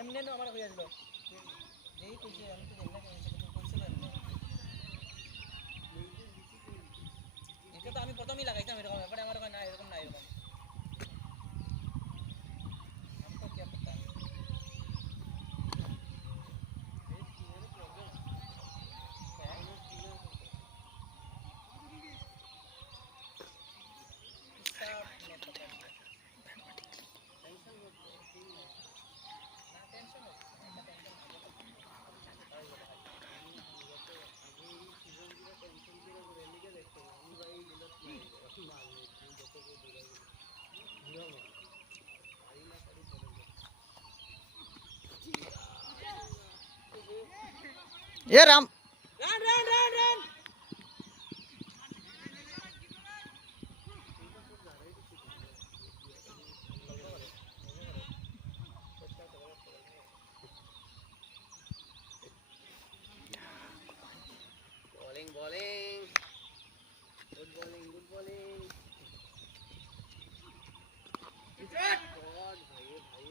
এমনি না আমার হয়ে আসলো যেই কইছে আমি তো জানি না কেন সেটা কইছে না এটা তো আমি প্রথমেই লাগাইতাম এরকম ব্যাপারে আমার না এরকম না এরকম हमको क्या पता ये Ram run run run run bowling bowling good bowling God भाई भाई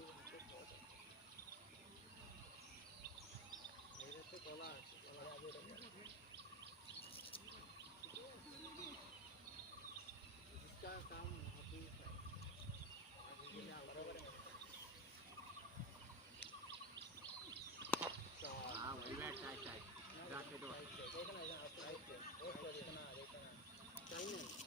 मेरे तो कला आगे इसका काम अभी बराबर है हां वही बैठ टाइट जाके दो देखना है आप राइट पे बहुत देखना चाहिए नहीं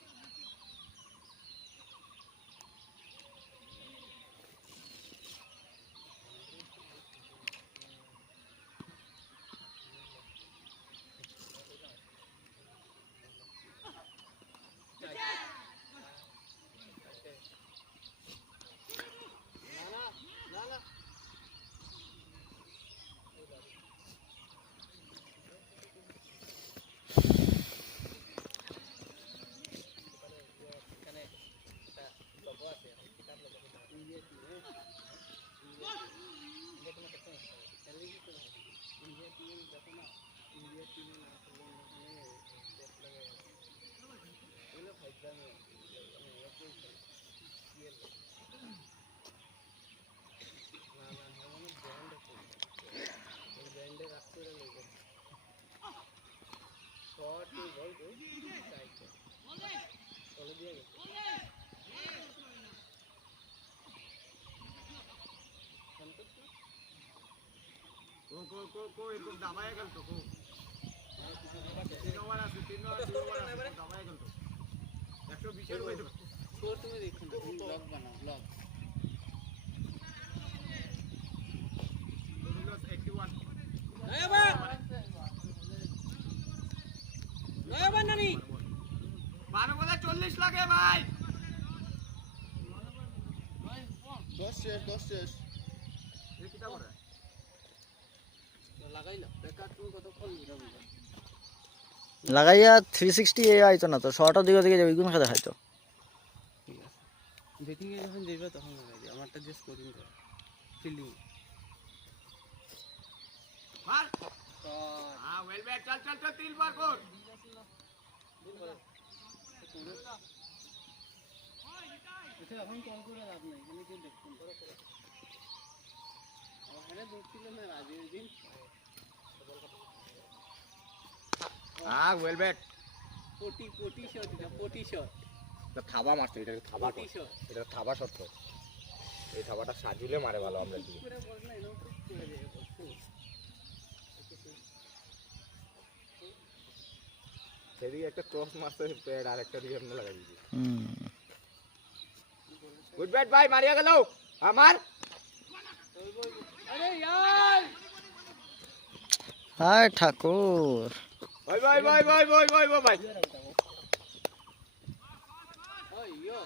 को এরকম দাবায় গেল তো কো 3 ওভার আছে 3 ওভার দাবায় গেল তো 120 এর হইতো স্কোর তুমি দেখো না তুমি ব্লগ বানাও ব্লগ লস 81 নয়বার নানি 12 বলে 40 লাগে ভাই 10 শেষ এ কিটা করে লাগাইলা বেকার তুমি কতক্ষণ ঘুরাবো লাগাইয়া 360 এ আইতো না তো শর্টের দিকে যাবে কোন খাতে খাইতো ঠিক আছে ব্যাটিং এ যখন যাইবা তখন লাগাইবে আমারটা যে স্কোরিং করে ফিল্ডিং মার हां वेल बैट चल 3 बार कोर এটা এখন কল করে লাভ নাই এখানে কেউ দেখুন আমারে দেখছিল না রাজের দিন हां वेल बैट পটি শট এটা পটি শট তো থাবা মারছে এটা থাবা পটি শট এটা থাবা শট তো এই থাবাটা সাজিলে মারে ভালো আমরা দিই পুরো বল না এলো করে দেবে সেদিকে একটা ক্রস মারছে প্যাড আর একটা দিয়ে এমনি লাগাই দিবি গুড ব্যাট ভাই মারিয়া গেল আমার আরে यार হায় ঠাকুর ভাই ভাই আইয়ো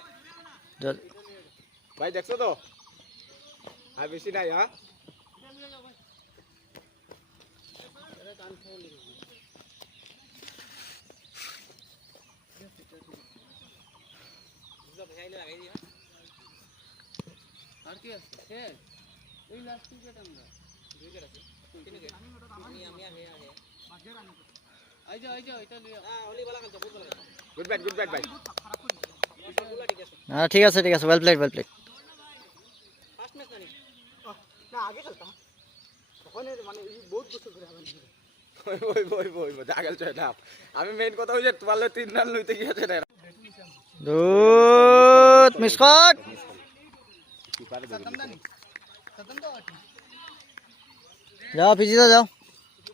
ভাই দেখছো তো আর বেশি নাই হ্যাঁ আরে কান ফোন ভাই লাগাই দিও আর কি আছে শেষ ওই লাস্ট উইকেট আমরা দুই উইকেট আছে তিন উইকেট আমি আগে আইজা এটা লিয়া হ্যাঁ ওলি বলা কাজ বহুত বলা গুড ব্যাট ভাই সবগুলা ঠিক আছে হ্যাঁ ঠিক আছে ওয়েল প্লেড ফার্স্ট ম্যাচ না আগে চলতা এখন মানে এই বহুত বছর ধরে আবার ওই জাগেল চয় না আমি মেইন কথা হইছে তোমার 3 রান লইতে গিয়েছে না দুধ মিসকট সতম দানি সতম দাও আটি যাও পিছিয়ে যাও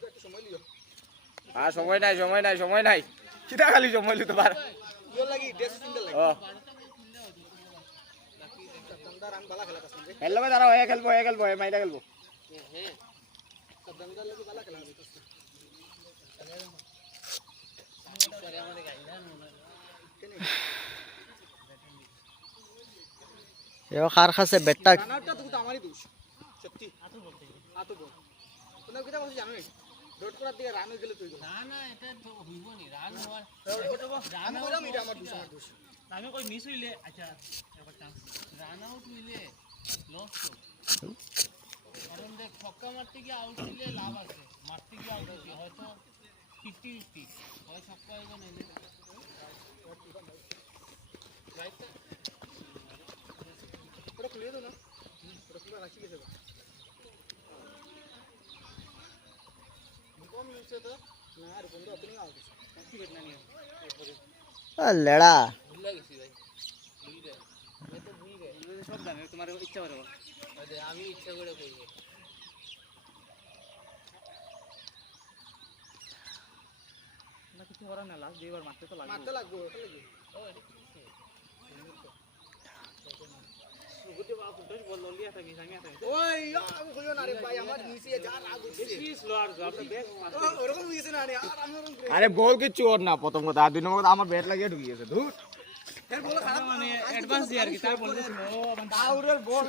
একটু সময় লিও আর সময় নাই কিটা খালি সময় লইতে পার ইও লাগি ড্রেস সিঙ্গেল লাগি ও সতম দা রান বালা খেলা কাছে খেললো দাঁড়াও এ খেলবো এ মাইরা খেলবো হ্যাঁ সতম দা লাগি বালা খেলা কাছে পরে আমাদের গাইলা এও খার খাসে বেটটা রানারটা তো আমারই দোষ সত্যি আতো বল তোমরা কিটা বলছ জানো না ডট করার দিকে রান হয়ে গেলে তুই না এটা তো হইব নি রান হওয়ার আমি বললাম এটা আমার দোষ আমি কই মিস হইলে আচ্ছা এবার চান্স রান আউট হইলে লস তো কারণ দেখ ছক্কা মারতে গিয়ে আউট হইলে লাভ আছে মারতে গিয়ে আউট হইলে হয়তো 50-50 হয় ছক্কা হইব নাইলে রাইট ওটা খুলে দাও না ওটা খুলে রাখি গেছে কম নিচে তো না আর বন্ধু ওপেনিং আউট কি বেট না নিয়ে লেড়া ভুল গেছি ভাই ভুল গে আমি তো ভুল গে সব জানে তোমার ইচ্ছা করে আমি ইচ্ছা করে কইব না কিছু করার না লাস্ট দুইবার মারতে তো লাগবে মারতে লাগবে ওটা লাগবে ও এটা কি গুটি বাপ ফুটবল বল লিয়া থাকি সাঙ্গা থাকি ওই আমি কইও না রে ভাই আমার নিচে যা রাগ উঠছে বেশি স্লো আর আপনি বেশ ওরকম হইছে না রে আর আমি ওরকম আরে বল কিচ্ছু ওর না প্রথম কথা আর দুই নম্বর কথা আমার ব্যাট লাগিয়ে ঢুকে গেছে ধুর এর বল খারাপ মানে অ্যাডভান্স আর কি তার বল দিছিল ও দাউরের বল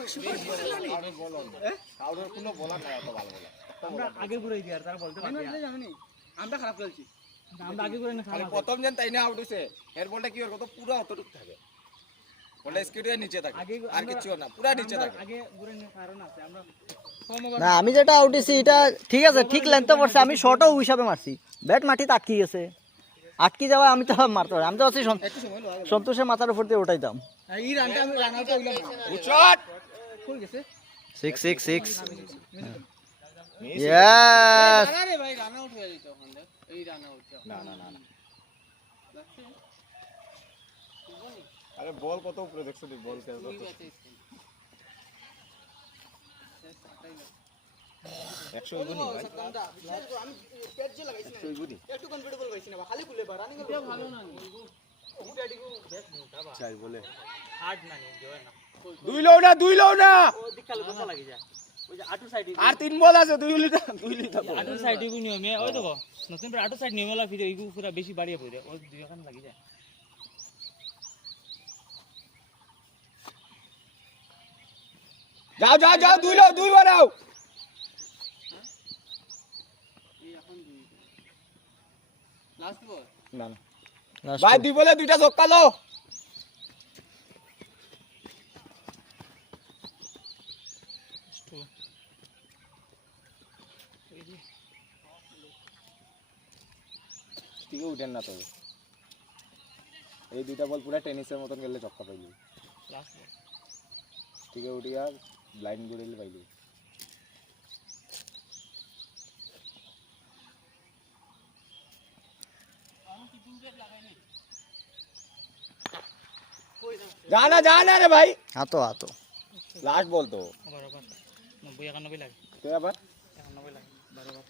কাউরের কোনো বলার নাই এত ভালো বলা আমরা আগে ঘুরে দিই আর তার বলতে পারি না জানি আমরা খারাপ খেলছি আমরা আগে ঘুরে না খালি প্রথম যেন তাই না আউট হইছে এর বলটা কি ওর কত পুরো অতটুক থাকে বলটা স্কিডের নিচে থাকে আর কিছু না পুরো নিচে থাকে আগে ঘুরে না কারণ আছে আমরা না আমি যেটা আউট দিছি এটা ঠিক আছে ঠিক লেন্থে পড়ছে আমি শর্টও হিসাবে মারছি ব্যাট মাটিতে আটকে গেছে আটকে যাওয়া আমি তো মারতে পারি আমি তো আছি একটু সময় লাগে সন্তোষের মাথার উপর দিয়ে উঠাইতাম এই রানটা আমি রান আউট হইলাম শট কই গেছে 6 ইয়েস আরে ভাই রান আউট হয়ে যেত ওখান দেখ এই রান আউট না আরে বল কত উপরে দেখছো তুই বল খেলতো দুই ম্যাচে 100 গুনি ভাই আমি পেট যে লাগাইছি না 100 গুনি একটু কনফিডেবল হইছি না খালি খুলে বা রানিং এটা ভালো না চাই বলে হার্ড না নি জয় না দুই লও না ও দিকালে কথা লাগি যায় ওই যে আটু সাইডে আর তিন বল আছে 2 লিটার আটু সাইড ইগু নিয়মে ওই দেখো নতুন করে আটু সাইড নিয়মেলা ফিরে ইগু পুরা বেশি বাড়িয়ে পড়ে ওই দুই খান লাগি যায় যাও দুই বানাও এই এখন দুই লাস্ট বল না Last ভাই ball. দুই বলে দুইটা ছক্কা লো ঠিক উঠেন না তবে এই দুইটা বল পুরো টেনিসের মতন গেলে ছক্কা পাইলি লাস্ট বল ঠিক উঠি আর ব্লাইন্ড করে পাইলি আমি কিপিং প্লেট লাগাইনি জানা রে ভাই হাতো লাস্ট বল তো বরাবর 90 91 লাগে তো আবার 91 লাগে বরাবর